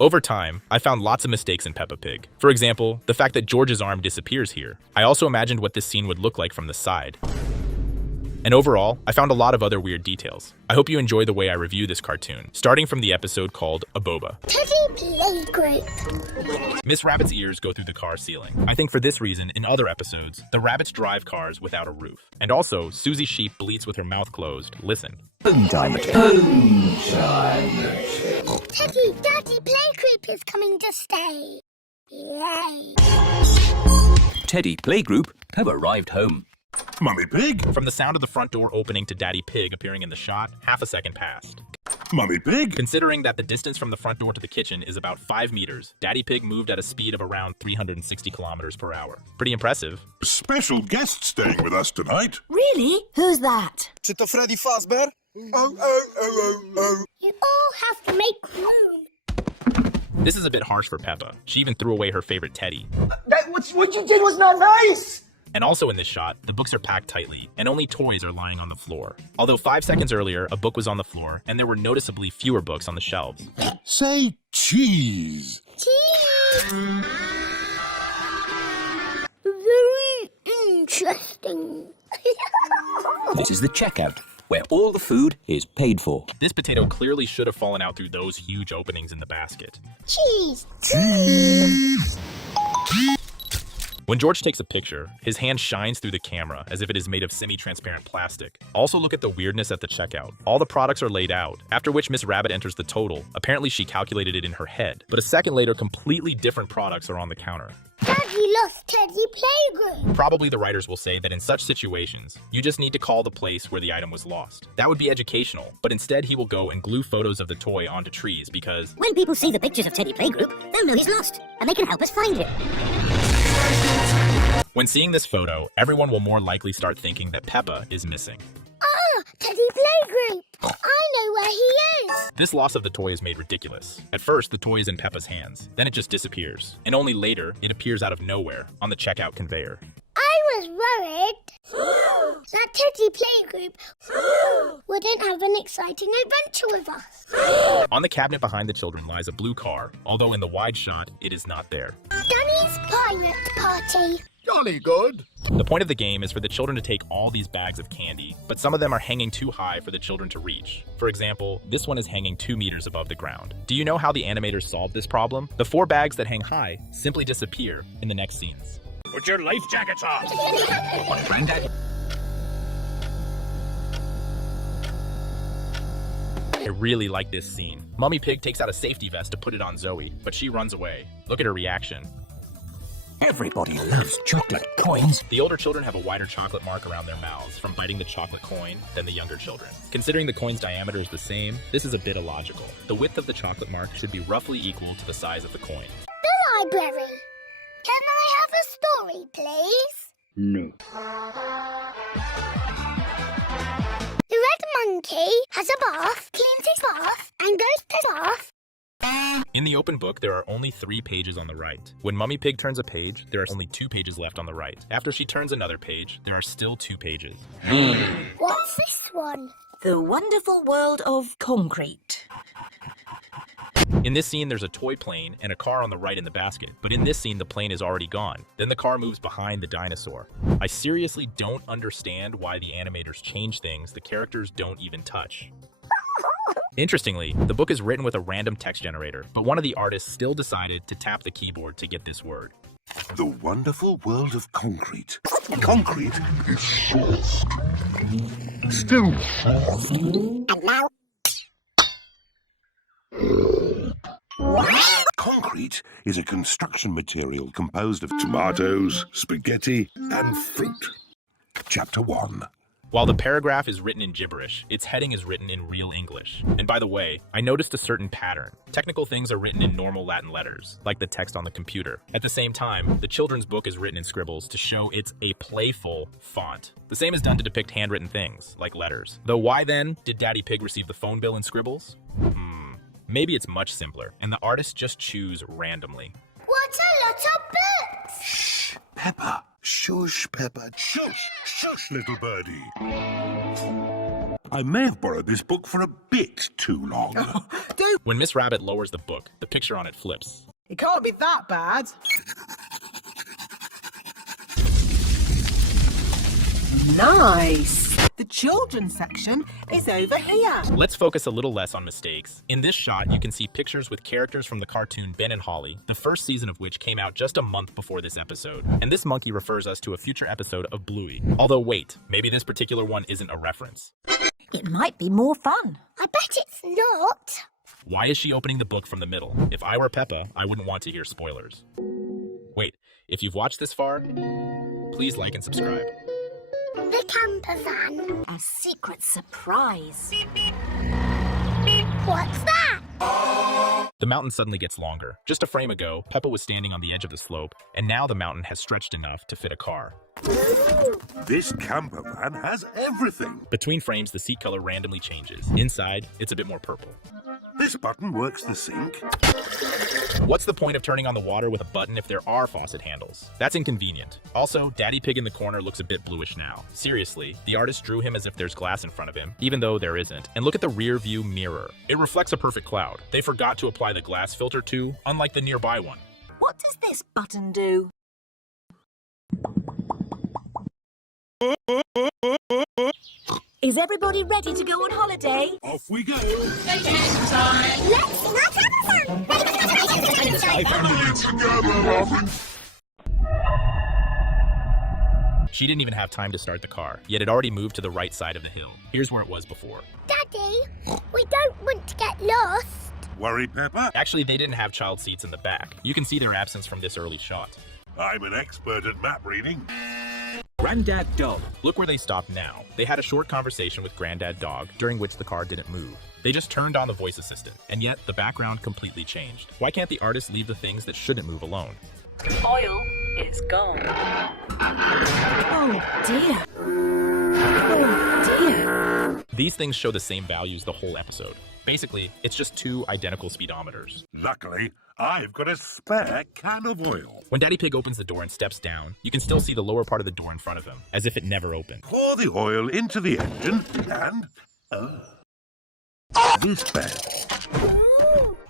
Over time, I found lots of mistakes in Peppa Pig. For example, the fact that George's arm disappears here. I also imagined what this scene would look like from the side. And overall, I found a lot of other weird details. I hope you enjoy the way I review this cartoon, starting from the episode called A Boba. Teddy Playgroup. Miss Rabbit's ears go through the car ceiling. I think for this reason, in other episodes, the rabbits drive cars without a roof. And also, Susie Sheep bleats with her mouth closed. Listen. Teddy, Daddy Playgroup is coming to stay. Yay. Teddy Playgroup have arrived home. Mummy Pig? From the sound of the front door opening to Daddy Pig appearing in the shot, half a second passed. Mummy Pig? Considering that the distance from the front door to the kitchen is about 5 meters, Daddy Pig moved at a speed of around 360 kilometers per hour. Pretty impressive. Special guest staying with us tonight. Really? Who's that? Zit er Freddy Fazbear? You all have to make room. This is a bit harsh for Peppa. She even threw away her favorite teddy. What you did was not nice! And also in this shot, the books are packed tightly, and only toys are lying on the floor. Although 5 seconds earlier, a book was on the floor, and there were noticeably fewer books on the shelves. Say cheese. Cheese. Very interesting. This is the checkout, where all the food is paid for. This potato clearly should have fallen out through those huge openings in the basket. Cheese. Cheese. When George takes a picture, his hand shines through the camera as if it is made of semi-transparent plastic. Also look at the weirdness at the checkout. All the products are laid out, after which Miss Rabbit enters the total. Apparently she calculated it in her head, but a second later completely different products are on the counter. Daddy lost Teddy Playgroup. Probably the writers will say that in such situations, you just need to call the place where the item was lost. That would be educational, but instead he will go and glue photos of the toy onto trees because When people see the pictures of Teddy Playgroup, they'll know he's lost, and they can help us find him. when seeing this photo, everyone will more likely start thinking that Peppa is missing. Ah, Teddy Playgroup. I know where he is. This loss of the toy is made ridiculous. At first, the toy is in Peppa's hands, then it just disappears. And only later, it appears out of nowhere on the checkout conveyor. I was worried that Teddy Playgroup wouldn't have an exciting adventure with us. On the cabinet behind the children lies a blue car, although in the wide shot, it is not there. Danny's Pirate Party. Jolly good. The point of the game is for the children to take all these bags of candy, but some of them are hanging too high for the children to reach. For example, this one is hanging 2 meters above the ground. Do you know how the animators solved this problem? The 4 bags that hang high simply disappear in the next scenes. Put your life jackets on. What, Granddad? I really like this scene. Mummy Pig takes out a safety vest to put it on Zoe, but she runs away. Look at her reaction. Everybody loves chocolate coins. The older children have a wider chocolate mark around their mouths from biting the chocolate coin than the younger children. Considering the coin's diameter is the same, this is a bit illogical. The width of the chocolate mark should be roughly equal to the size of the coin. The library. Can I have a story, please? No. The red monkey has a bath, cleans his bath, and goes to bath. In the open book, there are only 3 pages on the right. When Mummy Pig turns a page, there are only 2 pages left on the right. After she turns another page, there are still 2 pages. What's this one? The Wonderful World of Concrete. In this scene, there's a toy plane and a car on the right in the basket, but in this scene, the plane is already gone. Then the car moves behind the dinosaur. I seriously don't understand why the animators change things the characters don't even touch. Interestingly, the book is written with a random text generator, but one of the artists still decided to tap the keyboard to get this word. The wonderful world of concrete. Concrete is soft. Still soft. And now... Concrete is a construction material composed of tomatoes, spaghetti, and fruit. Chapter 1. While the paragraph is written in gibberish, its heading is written in real English. And by the way, I noticed a certain pattern. Technical things are written in normal Latin letters, like the text on the computer. At the same time, the children's book is written in scribbles to show it's a playful font. The same is done to depict handwritten things, like letters. Though why then did Daddy Pig receive the phone bill in scribbles? Maybe it's much simpler, and the artists just choose randomly. What a lot of books! Shh, Peppa. Shush, Peppa. Shush, shush, little birdie. I may have borrowed this book for a bit too long. When Miss Rabbit lowers the book, the picture on it flips. It can't be that bad. Nice. The children's section is over here. Let's focus a little less on mistakes. In this shot, you can see pictures with characters from the cartoon Ben and Holly, the first season of which came out just a month before this episode. And this monkey refers us to a future episode of Bluey. Although wait, maybe this particular one isn't a reference. It might be more fun. I bet it's not. Why is she opening the book from the middle? If I were Peppa, I wouldn't want to hear spoilers. Wait, if you've watched this far, please like and subscribe. The camper van. A secret surprise. What's that? The mountain suddenly gets longer. Just a frame ago, Peppa was standing on the edge of the slope, and now the mountain has stretched enough to fit a car. This camper van has everything. Between frames, the seat color randomly changes. Inside, it's a bit more purple. This button works the sink. What's the point of turning on the water with a button if there are faucet handles? That's inconvenient. Also, Daddy Pig in the corner looks a bit bluish now. Seriously, the artist drew him as if there's glass in front of him, even though there isn't. And look at the rear view mirror. It reflects a perfect cloud. They forgot to apply the glass filter too, unlike the nearby one. What does this button do? Is everybody ready to go on holiday? Off we go. Let's not She didn't even have time to start the car, yet it already moved to the right side of the hill. Here's where it was before. Daddy, we don't want to get lost. Worry, Peppa? Actually, they didn't have child seats in the back. You can see their absence from this early shot. I'm an expert at map reading. Grandad Dog. Look where they stopped now. They had a short conversation with Granddad Dog, during which the car didn't move. They just turned on the voice assistant, and yet the background completely changed. Why can't the artist leave the things that shouldn't move alone? Oil is gone. Oh dear. Oh dear. These things show the same values the whole episode. Basically, it's just two identical speedometers. Luckily, I've got a spare can of oil. When Daddy Pig opens the door and steps down, you can still see the lower part of the door in front of him, as if it never opened. Pour the oil into the engine and... this bed.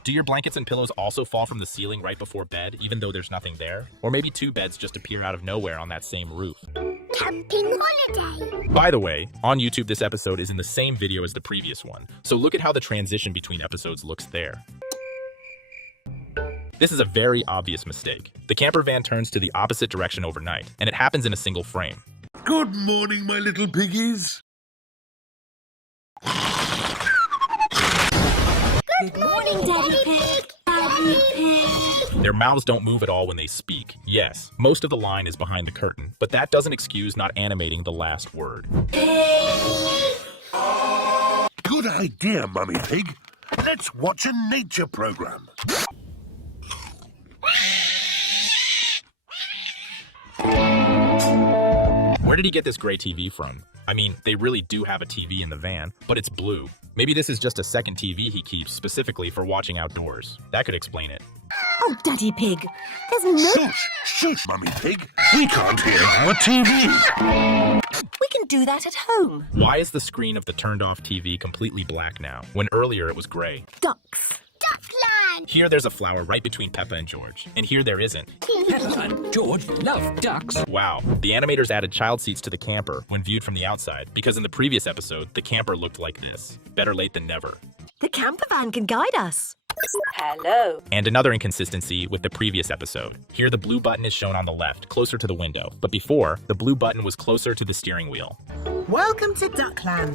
Do your blankets and pillows also fall from the ceiling right before bed, even though there's nothing there? Or maybe two beds just appear out of nowhere on that same roof. Camping holiday. By the way, on YouTube this episode is in the same video as the previous one, so look at how the transition between episodes looks there. This is a very obvious mistake. The camper van turns to the opposite direction overnight, and it happens in a single frame. Good morning, my little piggies. Good morning, Daddy Pig. Daddy Pig. Their mouths don't move at all when they speak. Yes, most of the line is behind the curtain, but that doesn't excuse not animating the last word. Good idea, Mummy Pig. Let's watch a nature program. Where did he get this gray TV from? I mean, they really do have a TV in the van, but it's blue. Maybe this is just a second TV he keeps specifically for watching outdoors. That could explain it. Oh, Daddy Pig, there's no... Shush, shush, Mummy Pig. We can't hear our TV. We can do that at home. Why is the screen of the turned off TV completely black now, when earlier it was gray? Ducks. Duckland. Here there's a flower right between Peppa and George, and here there isn't. Peppa and George love ducks. Wow, the animators added child seats to the camper when viewed from the outside, because in the previous episode, the camper looked like this. Better late than never. The camper van can guide us. Hello. And another inconsistency with the previous episode. Here the blue button is shown on the left, closer to the window, but before, the blue button was closer to the steering wheel. Welcome to Duckland.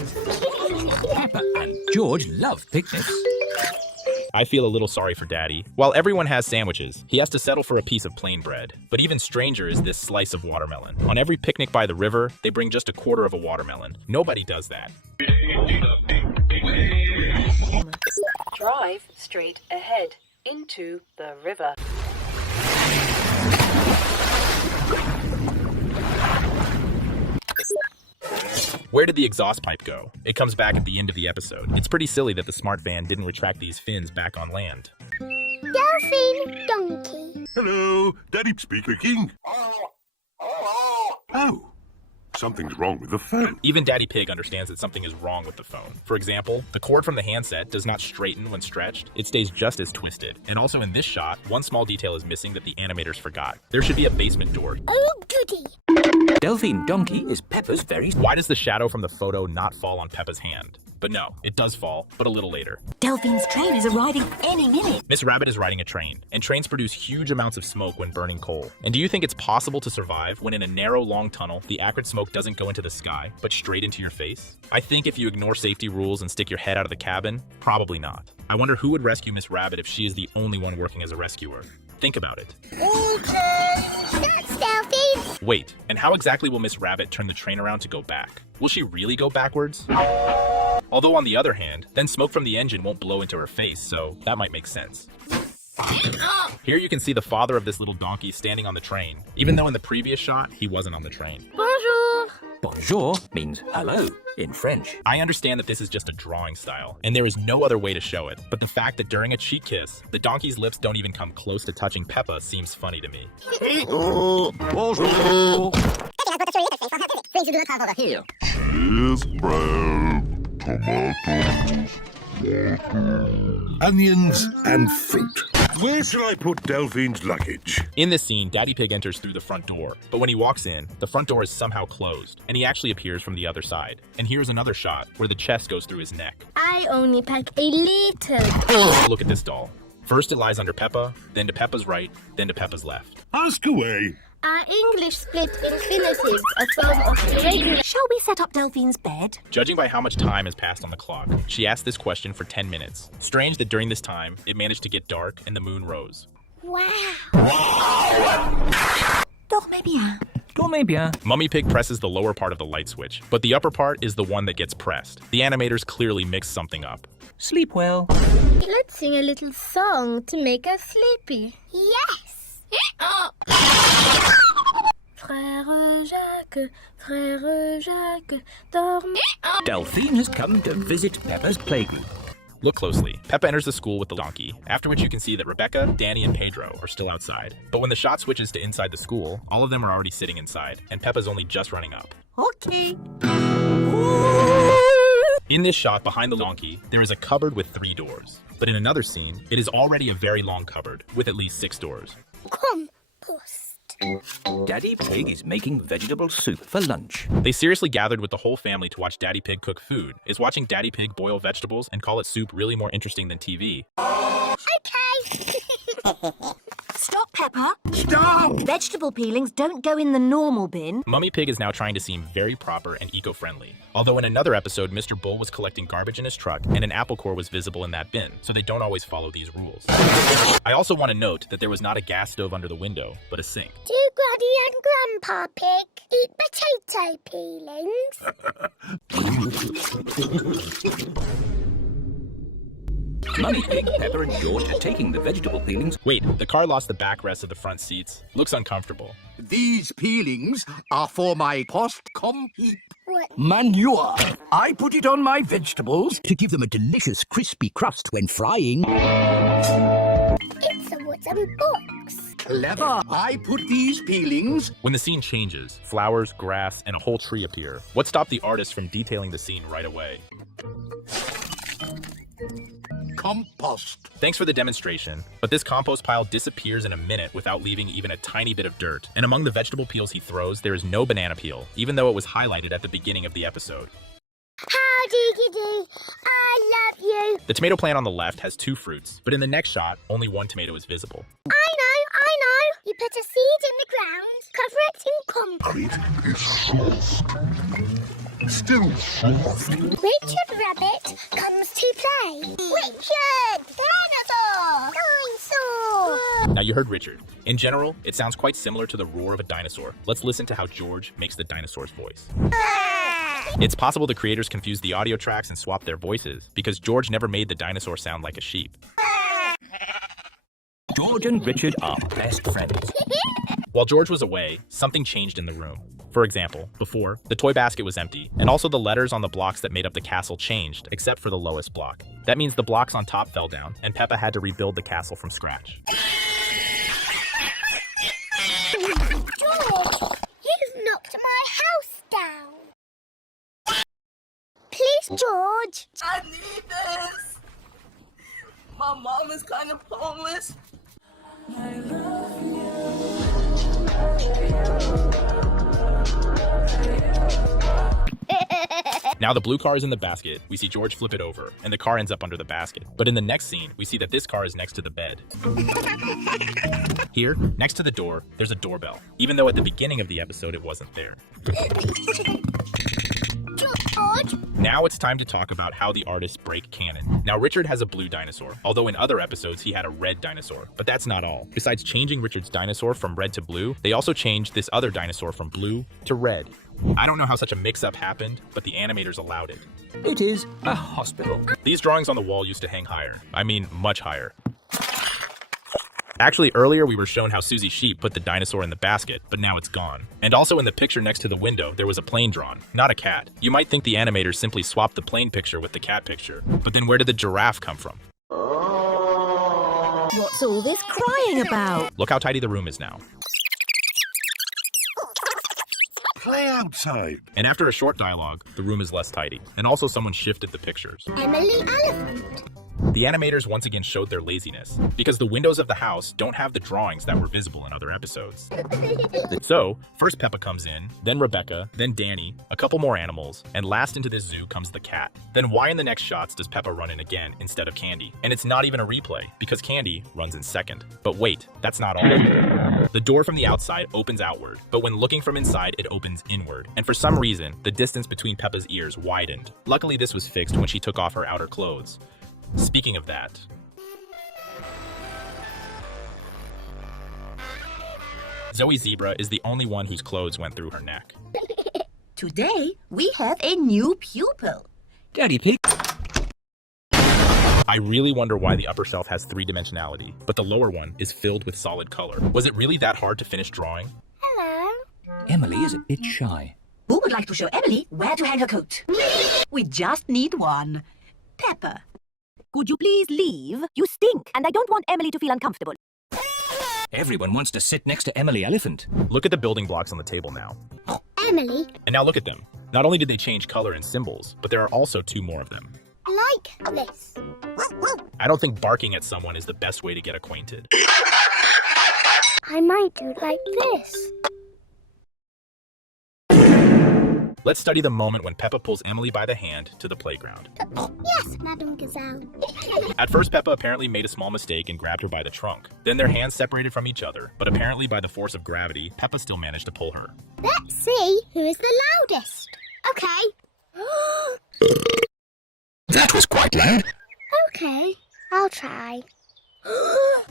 Peppa and George love picnics. I feel a little sorry for Daddy. While everyone has sandwiches, he has to settle for a piece of plain bread. But even stranger is this slice of watermelon. On every picnic by the river, they bring just a quarter of a watermelon. Nobody does that. Drive straight ahead into the river. Where did the exhaust pipe go? It comes back at the end of the episode. It's pretty silly that the smart van didn't retract these fins back on land. Dolphin Donkey. Hello, Daddy speaking. Oh, Something's wrong with the phone. Even Daddy Pig understands that something is wrong with the phone. For example, the cord from the handset does not straighten when stretched. It stays just as twisted. And also in this shot, one small detail is missing that the animators forgot. There should be a basement door. Oh, goody. Dolphin Donkey is Peppa's very... Why does the shadow from the photo not fall on Peppa's hand? But no, it does fall, but a little later. Delphine's train is arriving any minute. Miss Rabbit is riding a train, and trains produce huge amounts of smoke when burning coal. And do you think it's possible to survive when in a narrow, long tunnel, the acrid smoke doesn't go into the sky, but straight into your face? I think if you ignore safety rules and stick your head out of the cabin, probably not. I wonder who would rescue Miss Rabbit if she is the only one working as a rescuer. Think about it. That's Delphine. Wait, and how exactly will Miss Rabbit turn the train around to go back? Will she really go backwards? Although on the other hand, then smoke from the engine won't blow into her face, so that might make sense. Here you can see the father of this little donkey standing on the train, even though in the previous shot, he wasn't on the train. Bonjour. Bonjour means hello in French. I understand that this is just a drawing style, and there is no other way to show it, but the fact that during a cheek kiss, the donkey's lips don't even come close to touching Peppa seems funny to me. Bonjour. Here's bread, tomatoes, onions, and fruit. Where shall I put Delphine's luggage? In this scene, Daddy Pig enters through the front door, but when he walks in, the front door is somehow closed, and he actually appears from the other side. And here's another shot where the chest goes through his neck. I only pack a little. Look at this doll. First it lies under Peppa, then to Peppa's right, then to Peppa's left. Ask away. Are English split infinitives a form of irregular? Shall we set up Delphine's bed? Judging by how much time has passed on the clock, she asked this question for 10 minutes. Strange that during this time, it managed to get dark and the moon rose. Wow. Dormez bien. Dormez bien. Mummy Pig presses the lower part of the light switch, but the upper part is the one that gets pressed. The animators clearly mixed something up. Sleep well. Let's sing a little song to make us sleepy. Yes. Frère Jacques, dormez. Delphine has come to visit Peppa's playgroup. Look closely. Peppa enters the school with the donkey, after which you can see that Rebecca, Danny, and Pedro are still outside. But when the shot switches to inside the school, all of them are already sitting inside, and Peppa's only just running up. Okay. In this shot behind the donkey, there is a cupboard with 3 doors. But in another scene, it is already a very long cupboard with at least 6 doors. Compost. Daddy Pig is making vegetable soup for lunch. They seriously gathered with the whole family to watch Daddy Pig cook food. Is watching Daddy Pig boil vegetables and call it soup really more interesting than TV? Okay. Stop, Peppa. Stop! Vegetable peelings don't go in the normal bin. Mummy Pig is now trying to seem very proper and eco-friendly. Although in another episode, Mr. Bull was collecting garbage in his truck and an apple core was visible in that bin, so they don't always follow these rules. I also want to note that there was not a gas stove under the window, but a sink. Do Granny and Grandpa Pig eat potato peelings? Mummy Pig, Peppa, and George are taking the vegetable peelings. Wait, the car lost the backrest of the front seats. Looks uncomfortable. These peelings are for my post-com heap What? manure. I put it on my vegetables to give them a delicious crispy crust when frying. It's a wooden box. Clever. I put these peelings... When the scene changes, flowers, grass, and a whole tree appear. What stopped the artist from detailing the scene right away? compost. Thanks for the demonstration, but this compost pile disappears in a minute without leaving even a tiny bit of dirt. And among the vegetable peels he throws, there is no banana peel, even though it was highlighted at the beginning of the episode. How do you do? I love you. The tomato plant on the left has 2 fruits, but in the next shot, only 1 tomato is visible. I know. You put a seed in the ground, cover it in compost. It is soft. Still soft. Richard Rabbit comes to play. Richard! Dinosaur! Now you heard Richard. In general, it sounds quite similar to the roar of a dinosaur. Let's listen to how George makes the dinosaur's voice. It's possible the creators confused the audio tracks and swapped their voices, because George never made the dinosaur sound like a sheep. George and Richard are best friends. While George was away, something changed in the room. For example, before, the toy basket was empty, and also the letters on the blocks that made up the castle changed, except for the lowest block. That means the blocks on top fell down, and Peppa had to rebuild the castle from scratch. George, you've knocked my house down. George! I need this. My mom is kind of homeless. Now the blue car is in the basket, we see George flip it over, and the car ends up under the basket. But in the next scene, we see that this car is next to the bed. Here, next to the door, there's a doorbell, even though at the beginning of the episode it wasn't there. George! Now it's time to talk about how the artists break canon. Now Richard has a blue dinosaur, although in other episodes he had a red dinosaur. But that's not all. Besides changing Richard's dinosaur from red to blue, they also changed this other dinosaur from blue to red. I don't know how such a mix-up happened, but the animators allowed it. It is a hospital. These drawings on the wall used to hang higher. I mean, much higher. Actually, earlier we were shown how Susie Sheep put the dinosaur in the basket, but now it's gone. And also in the picture next to the window, there was a plane drawn, not a cat. You might think the animators simply swapped the plane picture with the cat picture, but then where did the giraffe come from? What's all this crying about? Look how tidy the room is now. Play outside. And after a short dialogue, the room is less tidy. And also someone shifted the pictures. Emily Elephant. The animators once again showed their laziness, because the windows of the house don't have the drawings that were visible in other episodes. So, first Peppa comes in, then Rebecca, then Danny, a couple more animals, and last into this zoo comes the cat. Then why in the next shots does Peppa run in again instead of Candy? And it's not even a replay, because Candy runs in second. But wait, that's not all. The door from the outside opens outward, but when looking from inside, it opens inward. And for some reason, the distance between Peppa's ears widened. Luckily, this was fixed when she took off her outer clothes. Speaking of that, Zoe Zebra is the only one whose clothes went through her neck. Today, we have a new pupil. Daddy Pig. I really wonder why the upper shelf has three-dimensionality, but the lower one is filled with solid color. Was it really that hard to finish drawing? Hello. Emily is a bit shy. Who would like to show Emily where to hang her coat? We just need one. Peppa. Could you please leave? You stink, and I don't want Emily to feel uncomfortable. Everyone wants to sit next to Emily Elephant. Look at the building blocks on the table now. Emily. And now look at them. Not only did they change color and symbols, but there are also two more of them. Like this. I don't think barking at someone is the best way to get acquainted. I might do like this. Let's study the moment when Peppa pulls Emily by the hand to the playground. Yes, Madame Gazelle. At first, Peppa apparently made a small mistake and grabbed her by the trunk. Then their hands separated from each other, but apparently by the force of gravity, Peppa still managed to pull her. Let's see who is the loudest. Okay. That was quite loud. Okay, I'll try.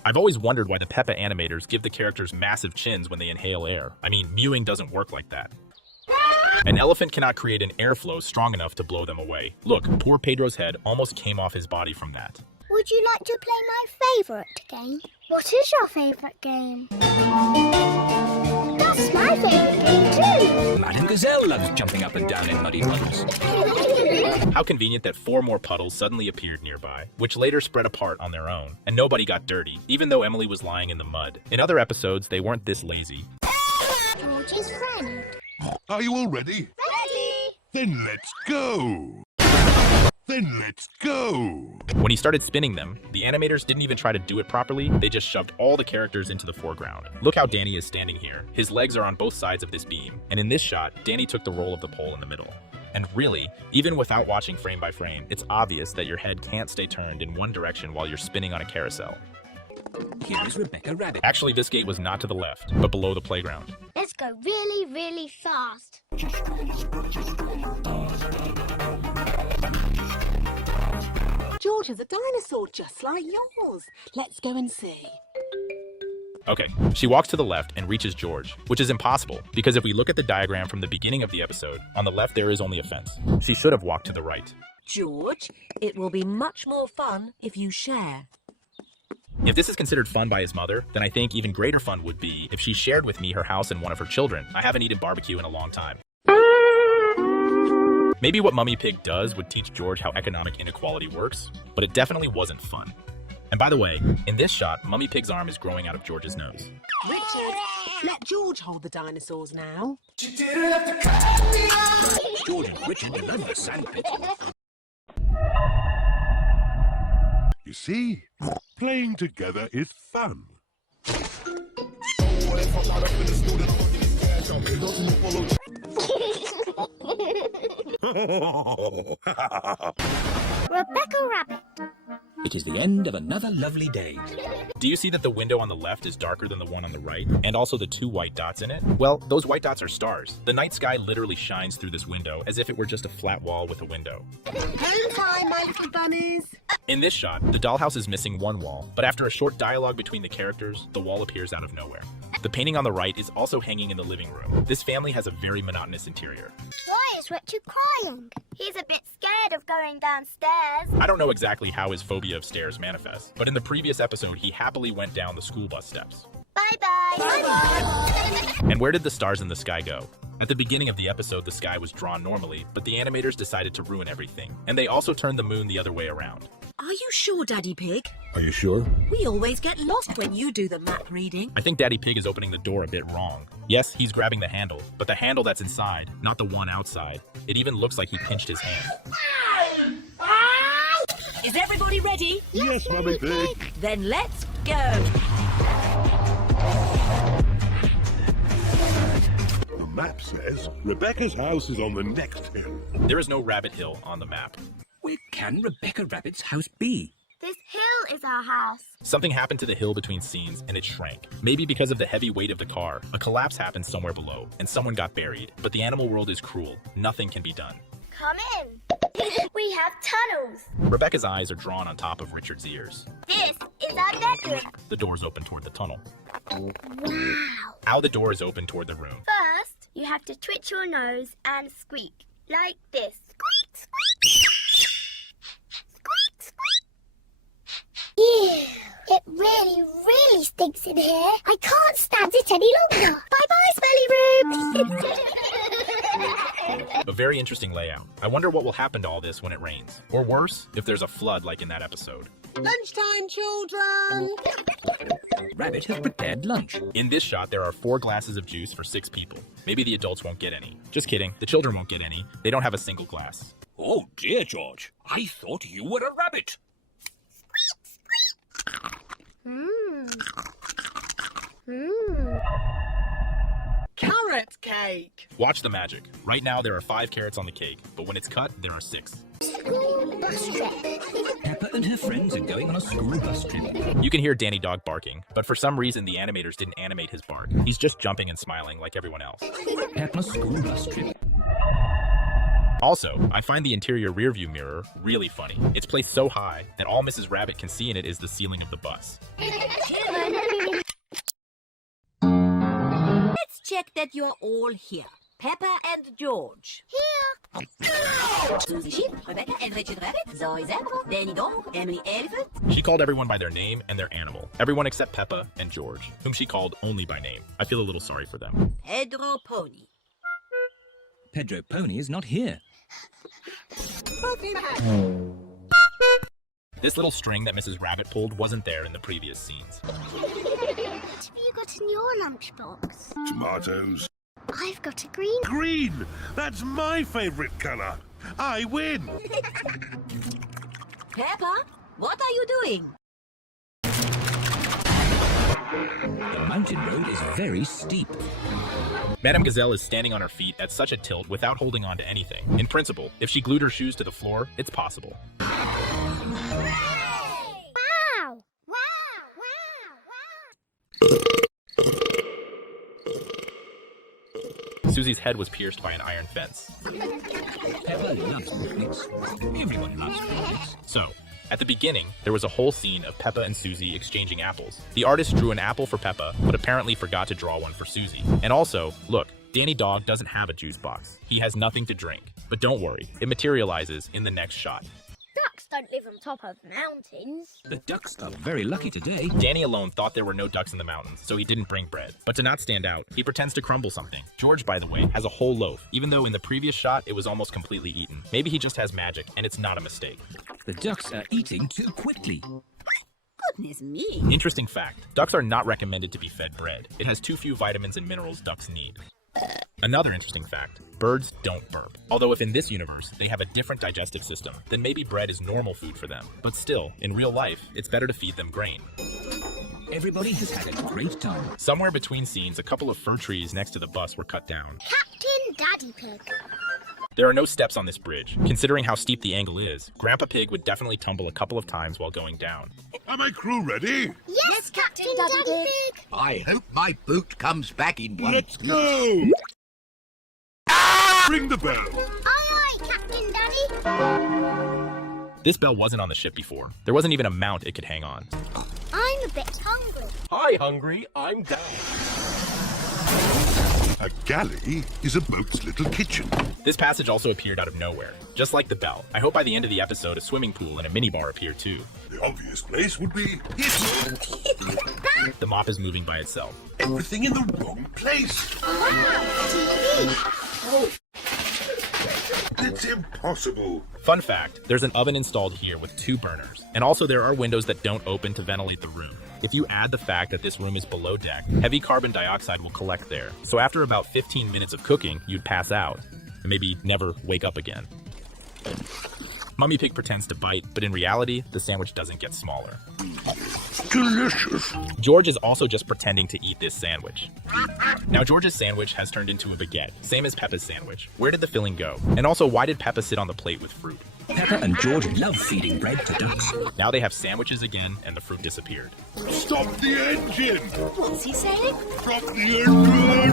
I've always wondered why the Peppa animators give the characters massive chins when they inhale air. I mean, mewing doesn't work like that. An elephant cannot create an airflow strong enough to blow them away. Look, poor Pedro's head almost came off his body from that. Would you like to play my favourite game? What is your favourite game? That's my favourite game too. Madame Gazelle loves jumping up and down in muddy puddles. How convenient that 4 more puddles suddenly appeared nearby, which later spread apart on their own, and nobody got dirty, even though Emily was lying in the mud. In other episodes, they weren't this lazy. George's friend. Are you all ready? Ready? Then let's go. Then let's go. When he started spinning them, the animators didn't even try to do it properly, they just shoved all the characters into the foreground. Look how Danny is standing here. His legs are on both sides of this beam, and in this shot, Danny took the role of the pole in the middle. And really, even without watching frame by frame, it's obvious that your head can't stay turned in one direction while you're spinning on a carousel. Here is Rebecca Rabbit. Actually, this gate was not to the left, but below the playground. Let's go really, really fast. George has a dinosaur just like yours. Let's go and see. Okay, she walks to the left and reaches George, which is impossible, because if we look at the diagram from the beginning of the episode, on the left there is only a fence. She should have walked to the right. George, it will be much more fun if you share. If this is considered fun by his mother, then I think even greater fun would be if she shared with me her house and one of her children. I haven't eaten barbecue in a long time. Maybe what Mummy Pig does would teach George how economic inequality works, but it definitely wasn't fun. And by the way, in this shot, Mummy Pig's arm is growing out of George's nose. Richard, let George hold the dinosaurs now. George and Richard love the sandpit. You see, playing together is fun. Rebecca Rabbit. It is the end of another lovely day. Do you see that the window on the left is darker than the one on the right? And also the 2 white dots in it? Well, those white dots are stars. The night sky literally shines through this window as if it were just a flat wall with a window. Time, my little bunnies. In this shot, the dollhouse is missing one wall, but after a short dialogue between the characters, the wall appears out of nowhere. The painting on the right is also hanging in the living room. This family has a very monotonous interior. Why is Richard crying? He's a bit scared of going downstairs. I don't know exactly how his phobia of stairs manifests, but in the previous episode, he happily went down the school bus steps. Bye-bye. Bye-bye. And where did the stars in the sky go? At the beginning of the episode, the sky was drawn normally, but the animators decided to ruin everything. And they also turned the moon the other way around. Are you sure, Daddy Pig? Are you sure? We always get lost when you do the map reading. I think Daddy Pig is opening the door a bit wrong. Yes, he's grabbing the handle, but the handle that's inside, not the one outside. It even looks like he pinched his hand. Is everybody ready? Yes, Mummy Pig. Then let's go. The map says Rebecca's house is on the next hill. There is no Rabbit Hill on the map. Where can Rebecca Rabbit's house be? This hill is our house. Something happened to the hill between scenes and it shrank. Maybe because of the heavy weight of the car, a collapse happened somewhere below and someone got buried. But the animal world is cruel. Nothing can be done. Come in. We have tunnels. Rebecca's eyes are drawn on top of Richard's ears. This is our bedroom. The door's open toward the tunnel. Wow. How the door is open toward the room. First, you have to twitch your nose and squeak. Like this. Squeak, squeak. Squeak, squeak. Ew. It really stinks in here. I can't stand it any longer. Bye-bye, smelly room. A very interesting layout. I wonder what will happen to all this when it rains. Or worse, if there's a flood like in that episode. Lunchtime, children. Rabbit has prepared lunch. In this shot, there are 4 glasses of juice for 6 people. Maybe the adults won't get any. Just kidding, the children won't get any. They don't have a single glass. Oh dear, George. I thought you were a rabbit. Carrot cake. Watch the magic. Right now, there are 5 carrots on the cake, but when it's cut, there are 6. School bus trip. Peppa and her friends are going on a school bus trip. You can hear Danny Dog barking, but for some reason, the animators didn't animate his bark. He's just jumping and smiling like everyone else. Peppa's school bus trip. Also, I find the interior rearview mirror really funny. It's placed so high that all Mrs. Rabbit can see in it is the ceiling of the bus. Let's check that you're all here. Peppa and George. Here. Susie Sheep, Rebecca and Richard Rabbit, Zoe Zebra, Danny Dog, Emily Elephant. She called everyone by their name and their animal. Everyone except Peppa and George, whom she called only by name. I feel a little sorry for them. Pedro Pony. Pedro Pony is not here. This little string that Mrs. Rabbit pulled wasn't there in the previous scenes. What have you got in your lunchbox? Tomatoes. I've got a green. Green! That's my favourite colour. I win. Peppa, what are you doing? The mountain road is very steep. Madame Gazelle is standing on her feet at such a tilt without holding on to anything. In principle, if she glued her shoes to the floor, it's possible. Wow! Wow! Susie's head was pierced by an iron fence. Peppa loves picnics. Everyone loves picnics. So, at the beginning, there was a whole scene of Peppa and Susie exchanging apples. The artist drew an apple for Peppa, but apparently forgot to draw one for Susie. And also, look, Danny Dog doesn't have a juice box. He has nothing to drink. But don't worry, it materializes in the next shot. Ducks don't live on top of mountains. The ducks are very lucky today. Danny alone thought there were no ducks in the mountains, so he didn't bring bread. But to not stand out, he pretends to crumble something. George, by the way, has a whole loaf, even though in the previous shot, it was almost completely eaten. Maybe he just has magic, and it's not a mistake. The ducks are eating too quickly. Goodness me. Interesting fact, ducks are not recommended to be fed bread. It has too few vitamins and minerals ducks need. Another interesting fact, birds don't burp. Although if in this universe they have a different digestive system, then maybe bread is normal food for them. But still, in real life, it's better to feed them grain. Everybody has had a great time. Somewhere between scenes, a couple of fir trees next to the bus were cut down. Captain Daddy Pig. There are no steps on this bridge. Considering how steep the angle is, Grandpa Pig would definitely tumble a couple of times while going down. Are my crew ready? Yes, Captain Daddy Pig. I hope my boot comes back in one. Let's go! Ring the bell. Aye, aye, Captain Daddy. This bell wasn't on the ship before. There wasn't even a mount it could hang on. I'm a bit hungry. Hi, Hungry. I'm down. A galley is a boat's little kitchen. This passage also appeared out of nowhere, just like the bell. I hope by the end of the episode a swimming pool and a minibar appear too. The obvious place would be The mop is moving by itself. everything in the wrong place. TV. It's impossible. Fun fact, there's an oven installed here with 2 burners, and also there are windows that don't open to ventilate the room. If you add the fact that this room is below deck, heavy carbon dioxide will collect there. So after about 15 minutes of cooking, you'd pass out, and maybe never wake up again. Mummy Pig pretends to bite, but in reality, the sandwich doesn't get smaller. Delicious. George is also just pretending to eat this sandwich. Now George's sandwich has turned into a baguette, same as Peppa's sandwich. Where did the filling go? And also, why did Peppa sit on the plate with fruit? Peppa and George love feeding bread to ducks. Now they have sandwiches again, and the fruit disappeared. Stop the engine. What's he saying? Stop the engine.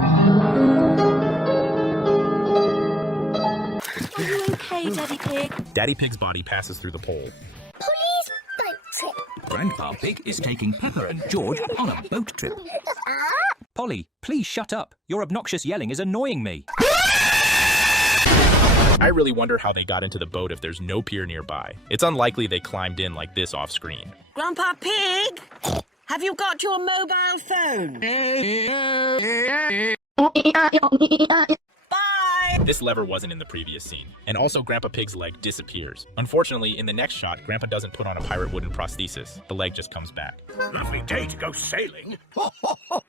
Are you okay, Daddy Pig? Daddy Pig's body passes through the pole. Police boat trip. Grandpa Pig is taking Peppa and George on a boat trip. Polly, please shut up. Your obnoxious yelling is annoying me. I really wonder how they got into the boat if there's no pier nearby. It's unlikely they climbed in like this off screen. Grandpa Pig, have you got your mobile phone? Bye! This lever wasn't in the previous scene. And also Grandpa Pig's leg disappears. Unfortunately, in the next shot, Grandpa doesn't put on a pirate wooden prosthesis. The leg just comes back. Lovely day to go sailing.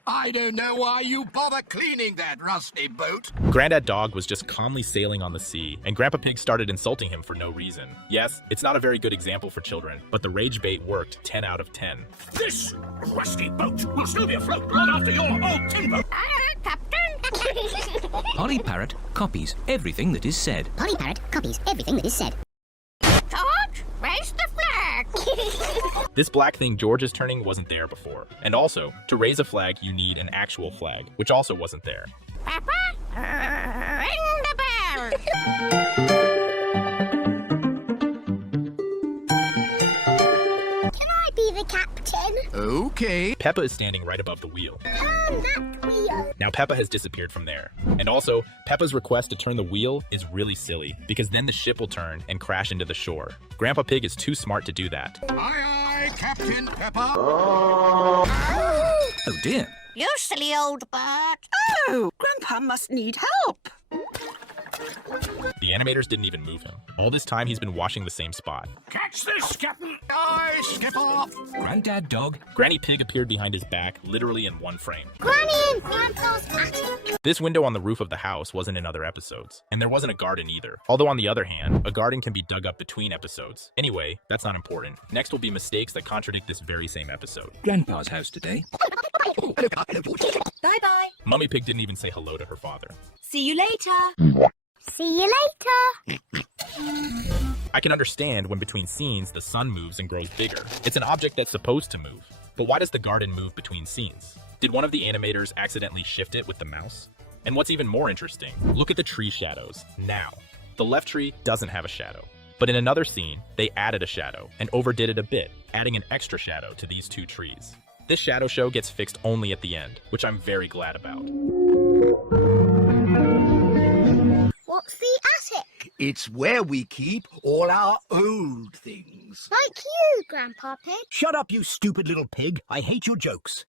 I don't know why you bother cleaning that rusty boat. Grandad Dog was just calmly sailing on the sea, and Grandpa Pig started insulting him for no reason. Yes, it's not a very good example for children, but the rage bait worked 10 out of 10. This rusty boat will still be afloat long after your old tin boat. Polly Parrot copies everything that is said. Polly Parrot copies everything that is said. George, raise the flag. This black thing George is turning wasn't there before. And also, to raise a flag, you need an actual flag, which also wasn't there. Peppa, ring the bell. Can I be the captain? Okay. Peppa is standing right above the wheel. Turn that wheel. Now Peppa has disappeared from there. And also, Peppa's request to turn the wheel is really silly, because then the ship will turn and crash into the shore. Grandpa Pig is too smart to do that. Aye, aye, Captain Peppa. Oh dear. You silly old bird. Oh, Grandpa must need help. The animators didn't even move him. All this time he's been washing the same spot. Catch this, Captain. Aye, skipper. Grandad Dog. Granny Pig appeared behind his back, literally in one frame. Granny and Grandpa's attic. This window on the roof of the house wasn't in other episodes, and there wasn't a garden either. Although on the other hand, a garden can be dug up between episodes. Anyway, that's not important. Next will be mistakes that contradict this very same episode. Grandpa's house today. Bye-bye. Mummy Pig didn't even say hello to her father. See you later. See you later. I can understand when between scenes the sun moves and grows bigger. It's an object that's supposed to move. But why does the garden move between scenes? Did one of the animators accidentally shift it with the mouse? And what's even more interesting, look at the tree shadows now. The left tree doesn't have a shadow. But in another scene, they added a shadow and overdid it a bit, adding an extra shadow to these 2 trees. This shadow show gets fixed only at the end, which I'm very glad about. What's the attic? It's where we keep all our old things. Like you, Grandpa Pig. Shut up, you stupid little pig. I hate your jokes.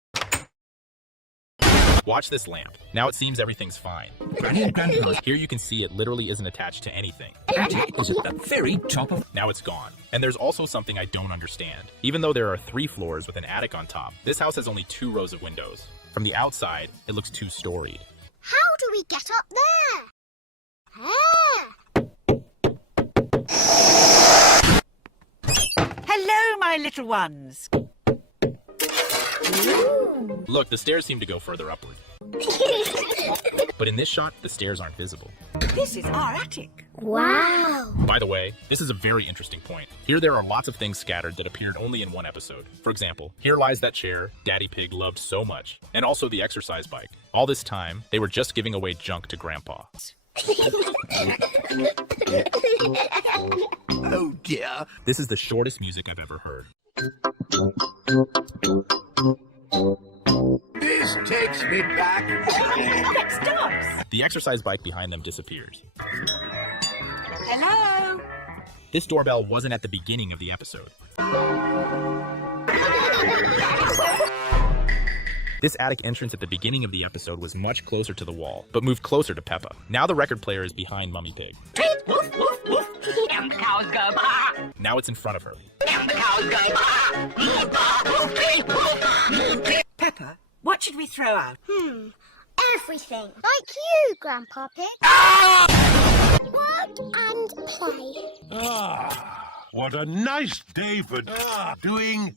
Watch this lamp. Now it seems everything's fine. Granny and Grandpa. Here you can see it literally isn't attached to anything. Attic is at the very top of... Now it's gone. And there's also something I don't understand. Even though there are 3 floors with an attic on top, this house has only 2 rows of windows. From the outside, it looks 2-storied. How do we get up there? Hello, my little ones. Look, the stairs seem to go further upward. But in this shot, the stairs aren't visible. This is our attic. Wow. By the way, this is a very interesting point. Here there are lots of things scattered that appeared only in one episode. For example, here lies that chair Daddy Pig loved so much, and also the exercise bike. All this time, they were just giving away junk to Grandpa. Oh dear. This is the shortest music I've ever heard. This takes me back. It stops. The exercise bike behind them disappears. Hello. This doorbell wasn't at the beginning of the episode. This attic entrance at the beginning of the episode was much closer to the wall, but moved closer to Peppa. Now the record player is behind Mummy Pig. And the cows go baa. Now it's in front of her. And the cows go baa. Peppa, what should we throw out? Everything. Like you, Grandpa Pig. Work and play. What a nice day for doing.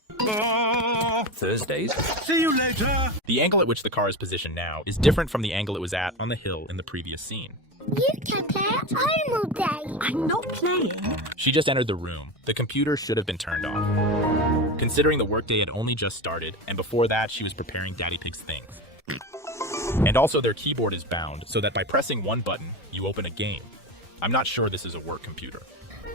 Thursdays? See you later. The angle at which the car is positioned now is different from the angle it was at on the hill in the previous scene. You can play at home all day. I'm not playing. She just entered the room. The computer should have been turned off. Considering the workday had only just started, and before that she was preparing Daddy Pig's things. And also their keyboard is bound so that by pressing one button, you open a game. I'm not sure this is a work computer.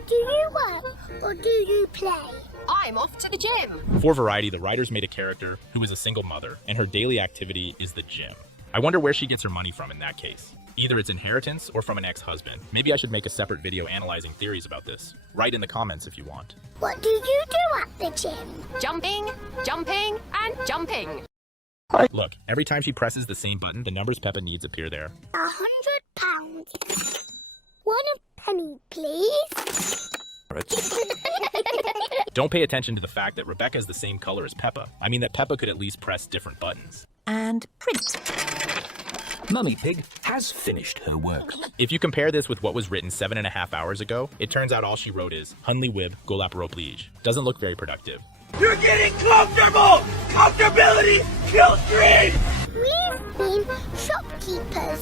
Do you work or do you play? I'm off to the gym. For variety, the writers made a character who is a single mother, and her daily activity is the gym. I wonder where she gets her money from in that case. Either it's inheritance or from an ex-husband. Maybe I should make a separate video analyzing theories about this. Write in the comments if you want. What do you do at the gym? Jumping, jumping, and jumping. Look, every time she presses the same button, the numbers Peppa needs appear there. £100. 1 penny, please. Don't pay attention to the fact that Rebecca is the same color as Peppa. I mean that Peppa could at least press different buttons. And print. Mummy Pig has finished her work. If you compare this with what was written 7.5 hours ago, it turns out all she wrote is Hunley Wib Golap Roplege. Doesn't look very productive. You're getting comfortable! Comfortability kills dreams! We've been shopkeepers.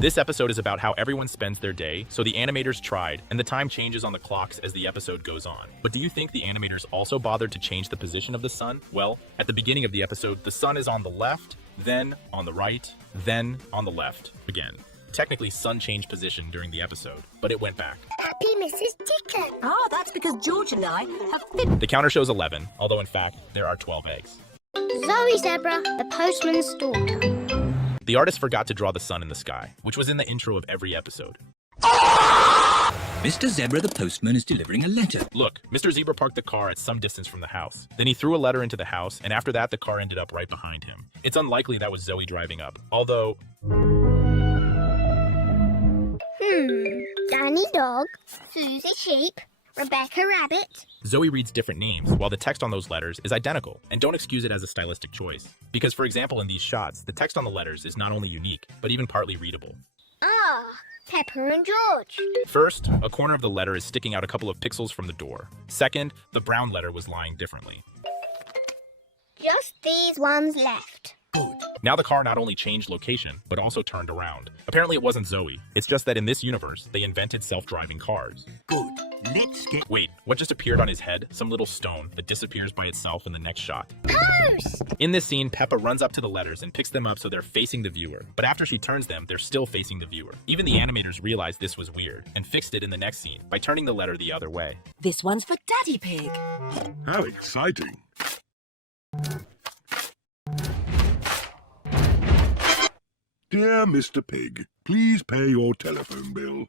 This episode is about how everyone spends their day, so the animators tried, and the time changes on the clocks as the episode goes on. But do you think the animators also bothered to change the position of the sun? Well, at the beginning of the episode, the sun is on the left, then on the right, then on the left again. Technically, sun changed position during the episode, but it went back. Happy Mrs. Dickon. Oh, that's because George and I have fit. The counter shows 11, although in fact, there are 12 eggs. Zoe Zebra, the postman's daughter. The artist forgot to draw the sun in the sky, which was in the intro of every episode. Mr. Zebra the postman is delivering a letter. Look, Mr. Zebra parked the car at some distance from the house. Then he threw a letter into the house, and after that, the car ended up right behind him. It's unlikely that was Zoe driving up, although... Danny Dog, Susie Sheep, Rebecca Rabbit. Zoe reads different names, while the text on those letters is identical, and don't excuse it as a stylistic choice. Because, for example, in these shots, the text on the letters is not only unique, but even partly readable. Ah, Peppa and George. First, a corner of the letter is sticking out a couple of pixels from the door. Second, the brown letter was lying differently. Just these ones left. Now the car not only changed location, but also turned around. Apparently it wasn't Zoe. It's just that in this universe, they invented self-driving cars. Good. Let's get... Wait, what just appeared on his head? Some little stone that disappears by itself in the next shot. Post! In this scene, Peppa runs up to the letters and picks them up so they're facing the viewer. But after she turns them, they're still facing the viewer. Even the animators realized this was weird and fixed it in the next scene by turning the letter the other way. This one's for Daddy Pig. How exciting. Dear Mr. Pig, please pay your telephone bill.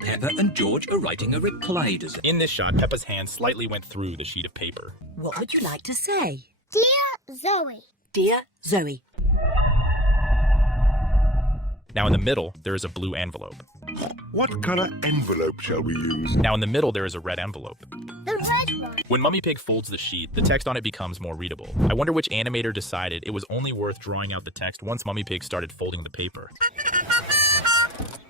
Peppa and George are writing a reply to Zebra. In this shot, Peppa's hand slightly went through the sheet of paper. What would you like to say? Dear Zoe. Dear Zoe. Now in the middle, there is a blue envelope. What colour envelope shall we use? Now in the middle, there is a red envelope. The red one. When Mummy Pig folds the sheet, the text on it becomes more readable. I wonder which animator decided it was only worth drawing out the text once Mummy Pig started folding the paper.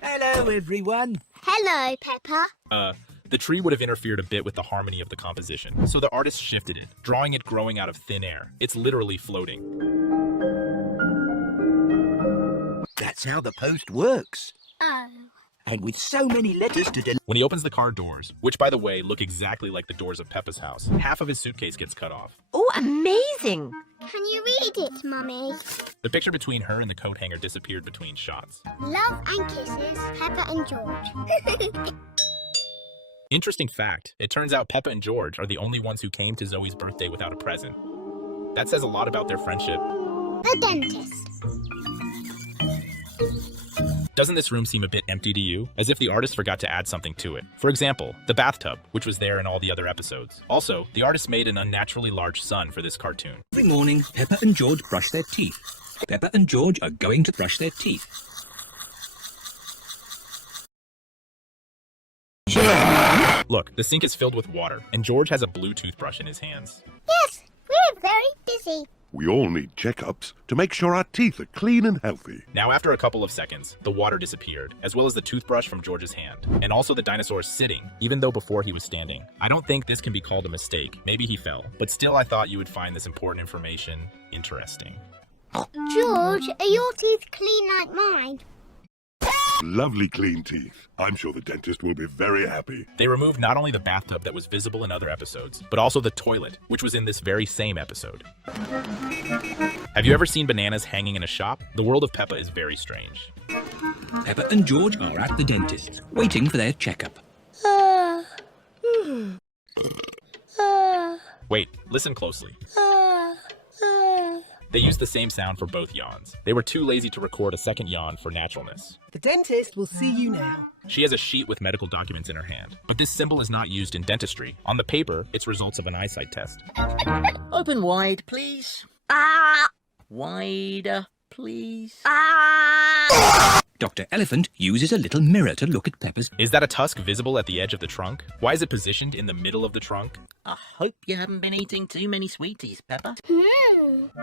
Hello, everyone. Hello, Peppa. The tree would have interfered a bit with the harmony of the composition, so the artist shifted it, drawing it growing out of thin air. It's literally floating. That's how the post works. Oh. And with so many letters to deliver. When he opens the car doors, which by the way look exactly like the doors of Peppa's house, half of his suitcase gets cut off. Oh, amazing! Can you read it, Mummy? The picture between her and the coat hanger disappeared between shots. Love and kisses, Peppa and George. Interesting fact, it turns out Peppa and George are the only ones who came to Zoe's birthday without a present. That says a lot about their friendship. The dentist. Doesn't this room seem a bit empty to you? As if the artist forgot to add something to it. For example, the bathtub, which was there in all the other episodes. Also, the artist made an unnaturally large sun for this cartoon. Every morning, Peppa and George brush their teeth. Peppa and George are going to brush their teeth. Look, the sink is filled with water, and George has a blue toothbrush in his hands. Yes, we're very busy. We all need checkups to make sure our teeth are clean and healthy. Now, after a couple of seconds, the water disappeared, as well as the toothbrush from George's hand, and also the dinosaur sitting, even though before he was standing. I don't think this can be called a mistake. Maybe he fell. But still, I thought you would find this important information interesting. George, are your teeth clean like mine? Lovely clean teeth. I'm sure the dentist will be very happy. They removed not only the bathtub that was visible in other episodes, but also the toilet, which was in this very same episode. Have you ever seen bananas hanging in a shop? The world of Peppa is very strange. Peppa and George are at the dentist, waiting for their checkup. Wait, listen closely. They used the same sound for both yawns. They were too lazy to record a second yawn for naturalness. The dentist will see you now. She has a sheet with medical documents in her hand. But this symbol is not used in dentistry. On the paper, it's results of an eyesight test. Open wide, please. Wider, please. Dr. Elephant uses a little mirror to look at Peppa's. Is that a tusk visible at the edge of the trunk? Why is it positioned in the middle of the trunk? I hope you haven't been eating too many sweeties, Peppa. Can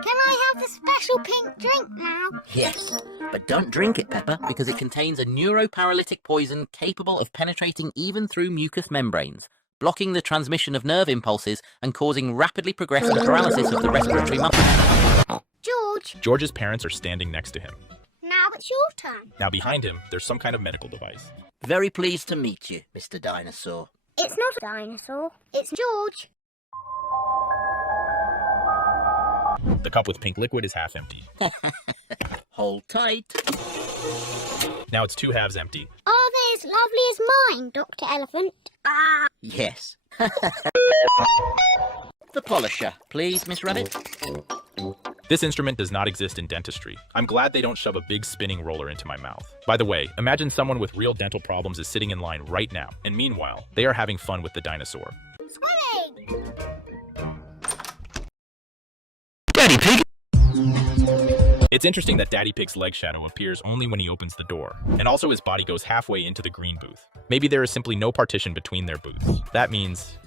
I have the special pink drink now? Yes, but don't drink it, Peppa, because it contains a neuroparalytic poison capable of penetrating even through mucous membranes, blocking the transmission of nerve impulses and causing rapidly progressive paralysis of the respiratory muscles. George. George's parents are standing next to him. Now it's your turn. Now behind him, there's some kind of medical device. Very pleased to meet you, Mr. Dinosaur. It's not a dinosaur. It's George. The cup with pink liquid is half empty. Hold tight. Now it's two halves empty. Are they as lovely as mine, Dr. Elephant? Yes. The polisher, please, Miss Rabbit. This instrument does not exist in dentistry. I'm glad they don't shove a big spinning roller into my mouth. By the way, imagine someone with real dental problems is sitting in line right now, and meanwhile, they are having fun with the dinosaur. Swimming! Daddy Pig! It's interesting that Daddy Pig's leg shadow appears only when he opens the door, and also his body goes halfway into the green booth. Maybe there is simply no partition between their booths. That means,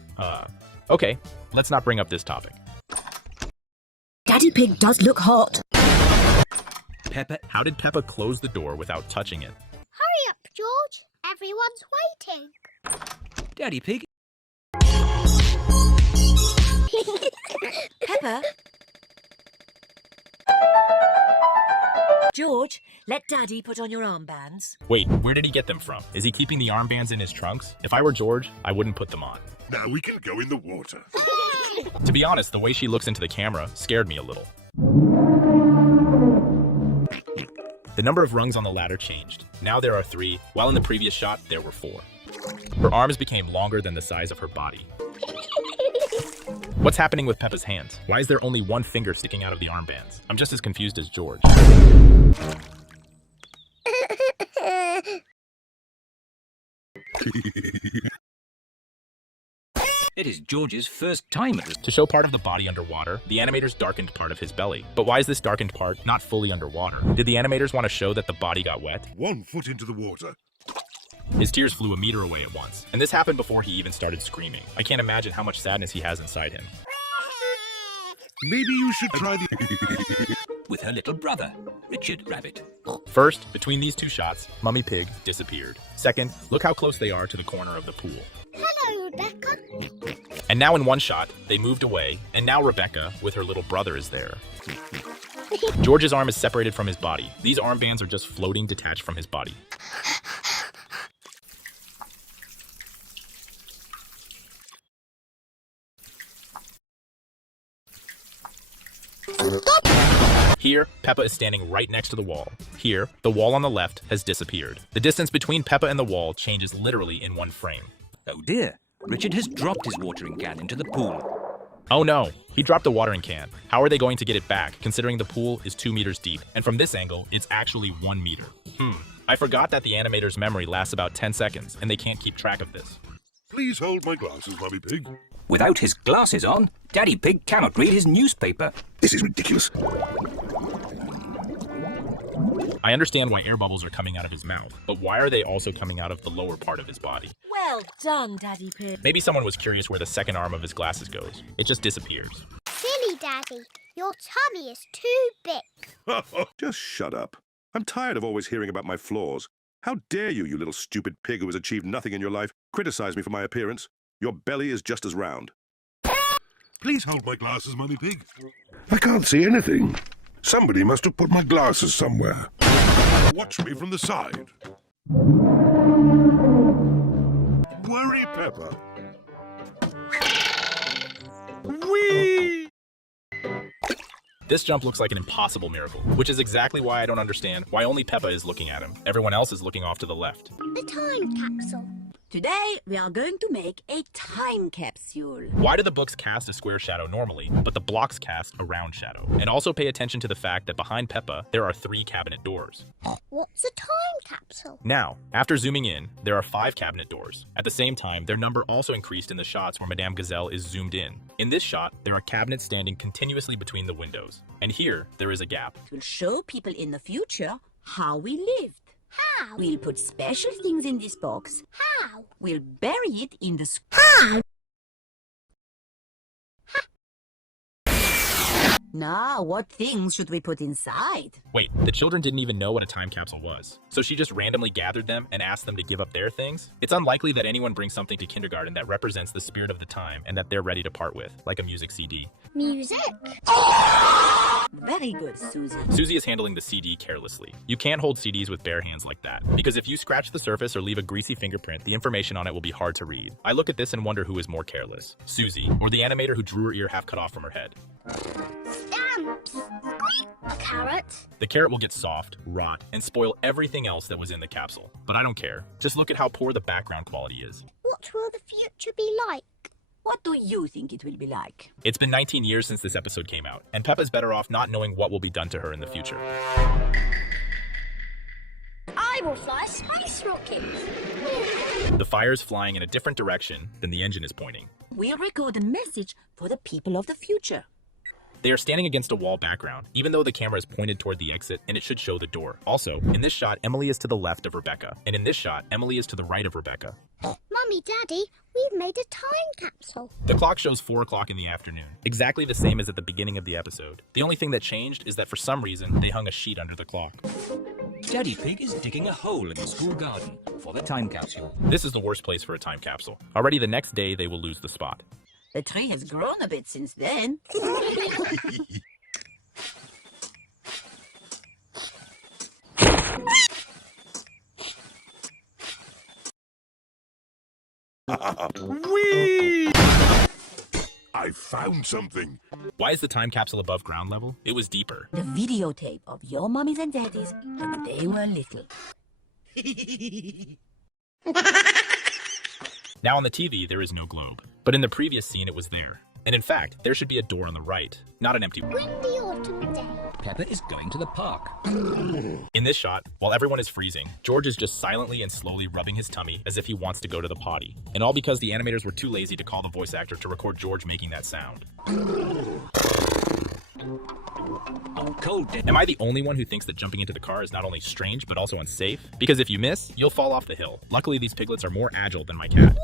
okay, let's not bring up this topic. Daddy Pig does look hot. Peppa, how did Peppa close the door without touching it? Hurry up, George. Everyone's waiting. Daddy Pig. Peppa? George, let Daddy put on your armbands. Wait, where did he get them from? Is he keeping the armbands in his trunks? If I were George, I wouldn't put them on. Now we can go in the water. To be honest, the way she looks into the camera scared me a little. The number of rungs on the ladder changed. Now there are 3, while in the previous shot, there were 4. Her arms became longer than the size of her body. What's happening with Peppa's hands? Why is there only one finger sticking out of the armbands? I'm just as confused as George. It is George's first time at this. To show part of the body underwater, the animators darkened part of his belly. But why is this darkened part not fully underwater? Did the animators want to show that the body got wet? 1 foot into the water. His tears flew a meter away at once, and this happened before he even started screaming. I can't imagine how much sadness he has inside him. Maybe you should try the... With her little brother, Richard Rabbit. First, between these two shots, Mummy Pig disappeared. Second, look how close they are to the corner of the pool. Hello, Rebecca. And now in one shot, they moved away, and now Rebecca, with her little brother, is there. George's arm is separated from his body. These armbands are just floating detached from his body. Here, Peppa is standing right next to the wall. Here, the wall on the left has disappeared. The distance between Peppa and the wall changes literally in one frame. Oh dear, Richard has dropped his watering can into the pool. Oh no, he dropped the watering can. How are they going to get it back, considering the pool is 2 meters deep, and from this angle, it's actually 1 meter? I forgot that the animator's memory lasts about 10 seconds, and they can't keep track of this. Please hold my glasses, Mummy Pig. Without his glasses on, Daddy Pig cannot read his newspaper. This is ridiculous. I understand why air bubbles are coming out of his mouth, but why are they also coming out of the lower part of his body? Well done, Daddy Pig. Maybe someone was curious where the second arm of his glasses goes. It just disappears. Silly Daddy, your tummy is too big. Just shut up. I'm tired of always hearing about my flaws. How dare you, you little stupid pig who has achieved nothing in your life, criticize me for my appearance? Your belly is just as round. Please hold my glasses, Mummy Pig. I can't see anything. Somebody must have put my glasses somewhere. Watch me from the side. Worry, Peppa. Whee! This jump looks like an impossible miracle, which is exactly why I don't understand why only Peppa is looking at him. Everyone else is looking off to the left. The time capsule. Today, we are going to make a time capsule. Why do the books cast a square shadow normally, but the blocks cast a round shadow? And also pay attention to the fact that behind Peppa, there are 3 cabinet doors. What's a time capsule? Now, after zooming in, there are 5 cabinet doors. At the same time, their number also increased in the shots where Madame Gazelle is zoomed in. In this shot, there are cabinets standing continuously between the windows. And here, there is a gap. It will show people in the future how we lived. How? We'll put special things in this box. How? We'll bury it in the... How? Now, what things should we put inside? Wait, the children didn't even know what a time capsule was. So she just randomly gathered them and asked them to give up their things? It's unlikely that anyone brings something to kindergarten that represents the spirit of the time and that they're ready to part with, like a music CD. Music? Very good, Susie. Susie is handling the CD carelessly. You can't hold CDs with bare hands like that, because if you scratch the surface or leave a greasy fingerprint, the information on it will be hard to read. I look at this and wonder who is more careless, Susie or the animator who drew her ear half cut off from her head. Stamps. A carrot. The carrot will get soft, rot, and spoil everything else that was in the capsule. But I don't care. Just look at how poor the background quality is. What will the future be like? What do you think it will be like? It's been 19 years since this episode came out, and Peppa's better off not knowing what will be done to her in the future. I will fly a space rocket. The fire is flying in a different direction than the engine is pointing. We'll record a message for the people of the future. They are standing against a wall background, even though the camera is pointed toward the exit and it should show the door. Also, in this shot, Emily is to the left of Rebecca, and in this shot, Emily is to the right of Rebecca. Mummy, Daddy, we've made a time capsule. The clock shows 4 o'clock in the afternoon, exactly the same as at the beginning of the episode. The only thing that changed is that for some reason, they hung a sheet under the clock. Daddy Pig is digging a hole in the school garden for the time capsule. This is the worst place for a time capsule. Already the next day, they will lose the spot. The tree has grown a bit since then. Whee! I found something. Why is the time capsule above ground level? It was deeper. The videotape of your mummies and daddies when they were little. Now on the TV, there is no globe. But in the previous scene, it was there. And in fact, there should be a door on the right, not an empty one. Windy autumn day. Peppa is going to the park. In this shot, while everyone is freezing, George is just silently and slowly rubbing his tummy as if he wants to go to the potty. And all because the animators were too lazy to call the voice actor to record George making that sound. On cold days. Am I the only one who thinks that jumping into the car is not only strange but also unsafe? Because if you miss, you'll fall off the hill. Luckily, these piglets are more agile than my cat.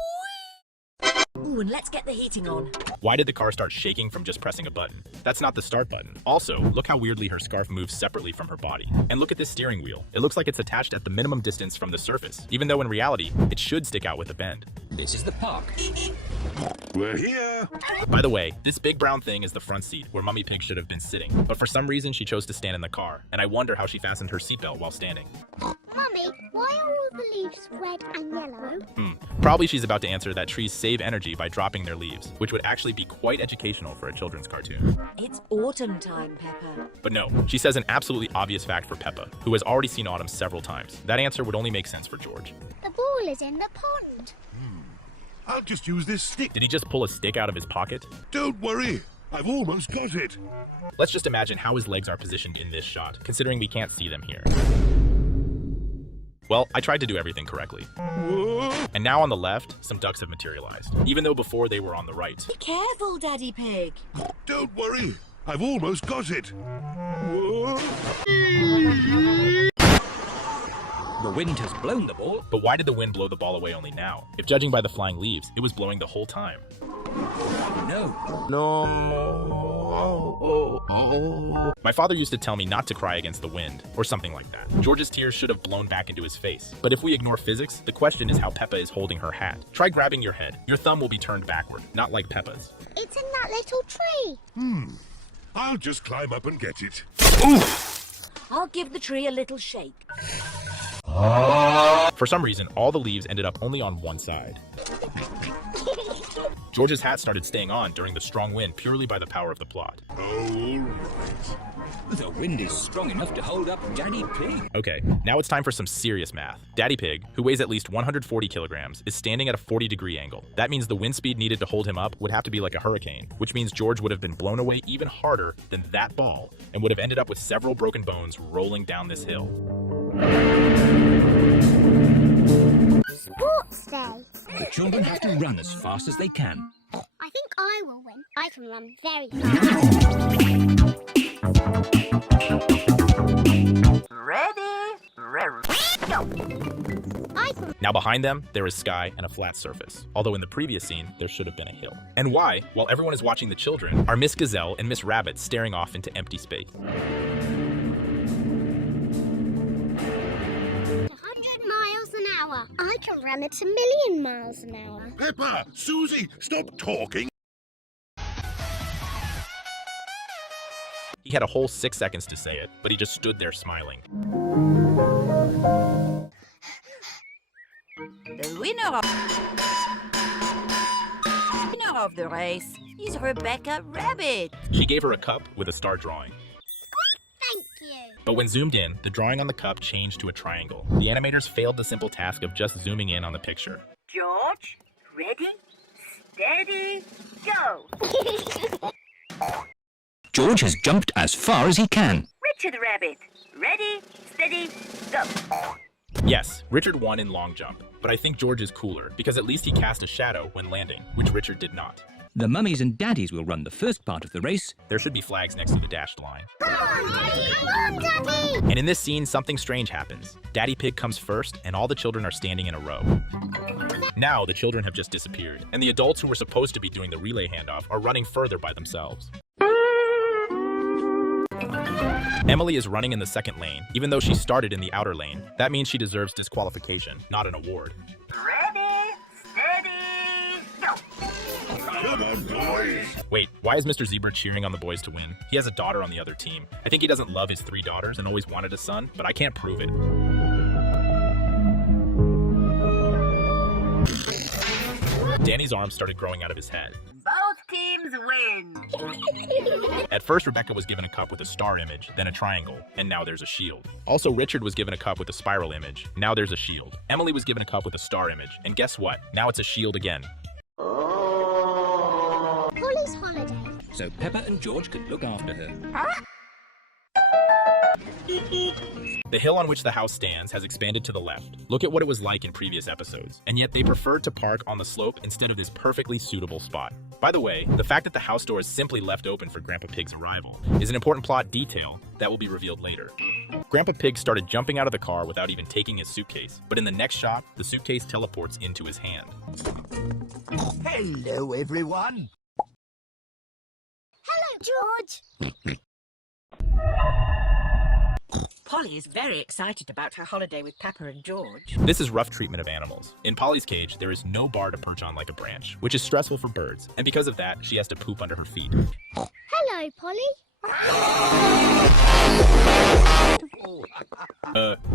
Ooh, and let's get the heating on. Why did the car start shaking from just pressing a button? That's not the start button. Also, look how weirdly her scarf moves separately from her body. And look at this steering wheel. It looks like it's attached at the minimum distance from the surface, even though in reality, it should stick out with a bend. This is the park. We're here. By the way, this big brown thing is the front seat, where Mummy Pig should have been sitting. But for some reason, she chose to stand in the car, and I wonder how she fastened her seatbelt while standing. Mummy, why are all the leaves red and yellow? Probably she's about to answer that trees save energy by dropping their leaves, which would actually be quite educational for a children's cartoon. It's autumn time, Peppa. But no, she says an absolutely obvious fact for Peppa, who has already seen autumn several times. That answer would only make sense for George. The ball is in the pond. I'll just use this stick. Did he just pull a stick out of his pocket? Don't worry. I've almost got it. Let's just imagine how his legs are positioned in this shot, considering we can't see them here. Well, I tried to do everything correctly. Whoa. And now on the left, some ducks have materialized, even though before they were on the right. Be careful, Daddy Pig. Don't worry. I've almost got it. Whoa. The wind has blown the ball. But why did the wind blow the ball away only now? If judging by the flying leaves, it was blowing the whole time. No. My father used to tell me not to cry against the wind, or something like that. George's tears should have blown back into his face. But if we ignore physics, the question is how Peppa is holding her hat. Try grabbing your head. Your thumb will be turned backward, not like Peppa's. It's in that little tree. I'll just climb up and get it. I'll give the tree a little shake. For some reason, all the leaves ended up only on one side. George's hat started staying on during the strong wind purely by the power of the plot. All right. The wind is strong enough to hold up Daddy Pig. Okay, now it's time for some serious math. Daddy Pig, who weighs at least 140 kilograms, is standing at a 40-degree angle. That means the wind speed needed to hold him up would have to be like a hurricane, which means George would have been blown away even harder than that ball and would have ended up with several broken bones rolling down this hill. Sports day. The children have to run as fast as they can. I think I will win. I can run very fast. Ready? Go. I can. Now behind them, there is sky and a flat surface, although in the previous scene, there should have been a hill. And why, while everyone is watching the children, are Miss Gazelle and Miss Rabbit staring off into empty space? 100 miles an hour. I can run at 1,000,000 miles an hour. Peppa, Susie, stop talking. He had a whole 6 seconds to say it, but he just stood there smiling. The winner of the race is Rebecca Rabbit. She gave her a cup with a star drawing. Thank you. But when zoomed in, the drawing on the cup changed to a triangle. The animators failed the simple task of just zooming in on the picture. George, ready, steady, go. George has jumped as far as he can. Richard Rabbit, ready, steady, go. Yes, Richard won in long jump, but I think George is cooler because at least he cast a shadow when landing, which Richard did not. The mummies and daddies will run the first part of the race. There should be flags next to the dashed line. Come on, Daddy! And in this scene, something strange happens. Daddy Pig comes first, and all the children are standing in a row. Now, the children have just disappeared, and the adults who were supposed to be doing the relay handoff are running further by themselves. Emily is running in the second lane, even though she started in the outer lane. That means she deserves disqualification, not an award. Ready, steady, go. Come on, boys. Wait, why is Mr. Zebra cheering on the boys to win? He has a daughter on the other team. I think he doesn't love his 3 daughters and always wanted a son, but I can't prove it. Danny's arm started growing out of his head. Both teams win. At first, Rebecca was given a cup with a star image, then a triangle, and now there's a shield. Also, Richard was given a cup with a spiral image. Now there's a shield. Emily was given a cup with a star image, and guess what? Now it's a shield again. Polly's holiday. So Peppa and George could look after her. The hill on which the house stands has expanded to the left. Look at what it was like in previous episodes. And yet they preferred to park on the slope instead of this perfectly suitable spot. By the way, the fact that the house door is simply left open for Grandpa Pig's arrival is an important plot detail that will be revealed later. Grandpa Pig started jumping out of the car without even taking his suitcase, but in the next shot, the suitcase teleports into his hand. Hello, everyone. Hello, George. Polly is very excited about her holiday with Peppa and George. This is rough treatment of animals. In Polly's cage, there is no bar to perch on like a branch, which is stressful for birds, and because of that, she has to poop under her feet. Hello, Polly.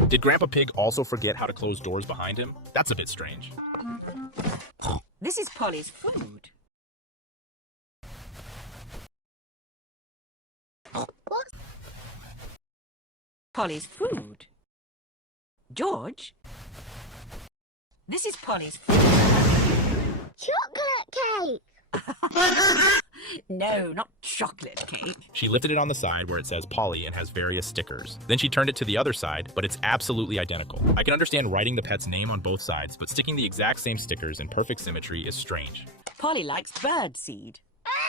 Did Grandpa Pig also forget how to close doors behind him? That's a bit strange. This is Polly's food. What's Polly's food. George? This is Polly's food. chocolate cake? No, not chocolate cake. She lifted it on the side where it says Polly and has various stickers. Then she turned it to the other side, but it's absolutely identical. I can understand writing the pet's name on both sides, but sticking the exact same stickers in perfect symmetry is strange. Polly likes birdseed.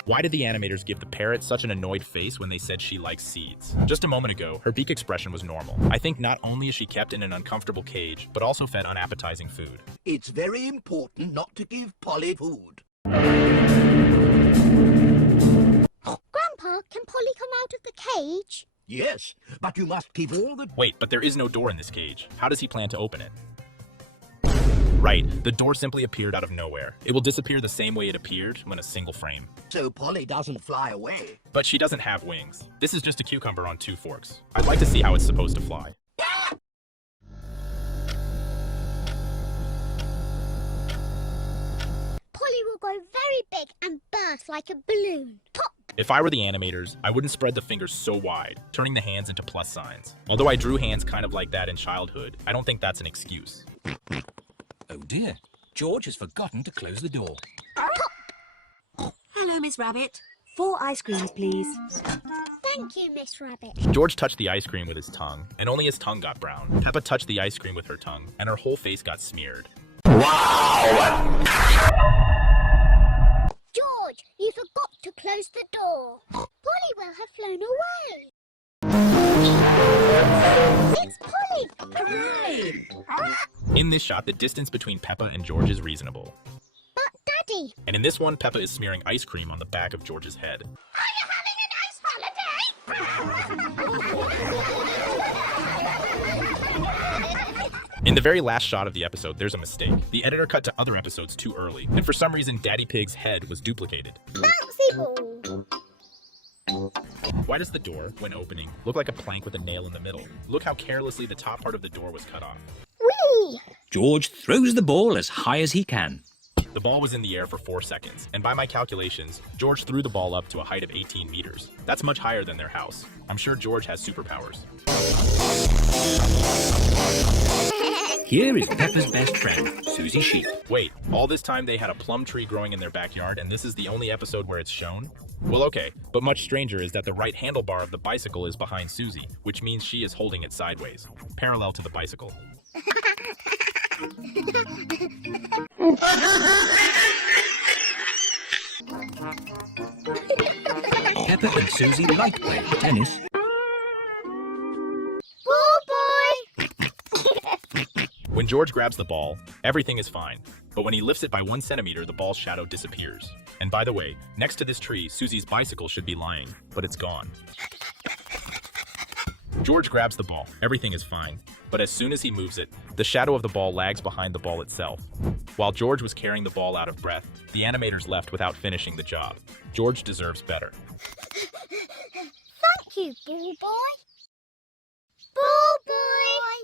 Why did the animators give the parrot such an annoyed face when they said she likes seeds? Just a moment ago, her beak expression was normal. I think not only is she kept in an uncomfortable cage, but also fed unappetizing food. It's very important not to give Polly food. Grandpa, can Polly come out of the cage? Yes, but you must keep all the... Wait, but there is no door in this cage. How does he plan to open it? Right, the door simply appeared out of nowhere. It will disappear the same way it appeared when a single frame. So Polly doesn't fly away. But she doesn't have wings. This is just a cucumber on two forks. I'd like to see how it's supposed to fly. Polly will grow very big and burst like a balloon. Pop! If I were the animators, I wouldn't spread the fingers so wide, turning the hands into plus signs. Although I drew hands kind of like that in childhood, I don't think that's an excuse. Oh dear, George has forgotten to close the door. Hello, Miss Rabbit. 4 ice creams, please. Thank you, Miss Rabbit. George touched the ice cream with his tongue, and only his tongue got brown. Peppa touched the ice cream with her tongue, and her whole face got smeared. George, you forgot to close the door. Polly will have flown away. It's Polly! Hooray! In this shot, the distance between Peppa and George is reasonable. But Daddy... And in this one, Peppa is smearing ice cream on the back of George's head. Are you having a nice holiday? In the very last shot of the episode, there's a mistake. The editor cut to other episodes too early, and for some reason, Daddy Pig's head was duplicated. Bouncy ball. Why does the door, when opening, look like a plank with a nail in the middle? Look how carelessly the top part of the door was cut off. Whee! George throws the ball as high as he can. The ball was in the air for 4 seconds, and by my calculations, George threw the ball up to a height of 18 meters. That's much higher than their house. I'm sure George has superpowers. Here is Peppa's best friend, Susie Sheep. Wait, all this time they had a plum tree growing in their backyard, and this is the only episode where it's shown? Well, okay, but much stranger is that the right handlebar of the bicycle is behind Susie, which means she is holding it sideways, parallel to the bicycle. Peppa and Susie like playing tennis. Ball boy! When George grabs the ball, everything is fine. But when he lifts it by 1 centimeter, the ball's shadow disappears. And by the way, next to this tree, Susie's bicycle should be lying, but it's gone. George grabs the ball. Everything is fine. But as soon as he moves it, the shadow of the ball lags behind the ball itself. While George was carrying the ball out of breath, the animators left without finishing the job. George deserves better. Thank you, ball boy. Ball boy!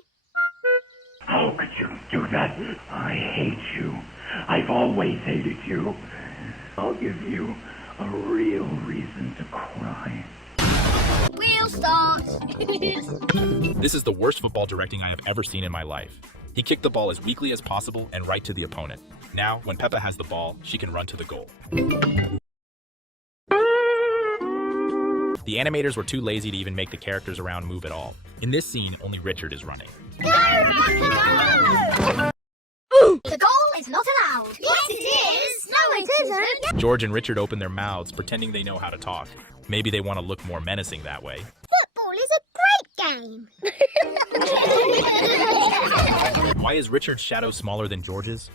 How could you do that? I hate you. I've always hated you. I'll give you a real reason to cry. Wheel start! This is the worst football directing I have ever seen in my life. He kicked the ball as weakly as possible and right to the opponent. Now, when Peppa has the ball, she can run to the goal. The animators were too lazy to even make the characters around move at all. In this scene, only Richard is running. The goal is not allowed. Yes, it is. No, it isn't. George and Richard open their mouths, pretending they know how to talk. Maybe they want to look more menacing that way. Football is a great game. Why is Richard's shadow smaller than George's?